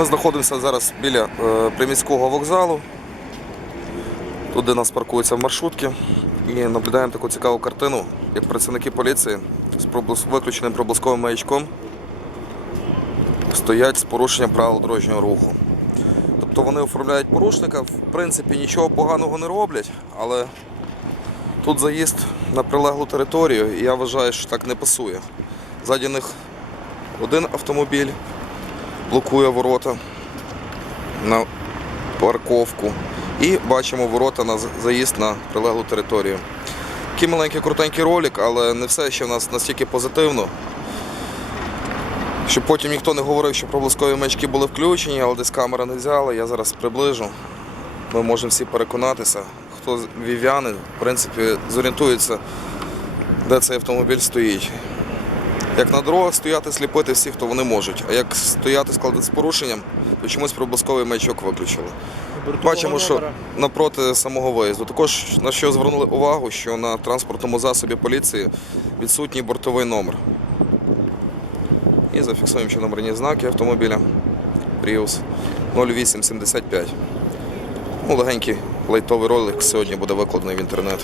Ми знаходимося зараз біля е, приміського вокзалу. Тут, де нас паркуються маршрутки. І наблюдаємо таку цікаву картину, як працівники поліції з виключеним проблисковим маячком стоять з порушенням правил дорожнього руху. Тобто вони оформляють порушника, в принципі нічого поганого не роблять, але тут заїзд на прилеглу територію, і я вважаю, що так не пасує. Ззаді них один автомобіль блокує ворота на парковку. І бачимо ворота на заїзд на прилеглу територію. Такий маленький крутенький ролик, але не все ще в нас настільки позитивно. Щоб потім ніхто не говорив, що проблискові маячки були включені, але десь камера не взяла, я зараз приближу. Ми можемо всі переконатися, хто з вів'яни, в принципі, зорієнтується, де цей автомобіль стоїть. Як на дорогах стояти, сліпити всіх, то вони можуть. А як стояти складати з порушенням, то чомусь проблисковий маячок виключили. Бачимо, що напроти самого виїзду. Також на що звернули увагу, що на транспортному засобі поліції відсутній бортовий номер. І зафіксуємо ще номерні знаки автомобіля Prius 0875. Ну, легенький лайтовий ролик сьогодні буде викладений в інтернет.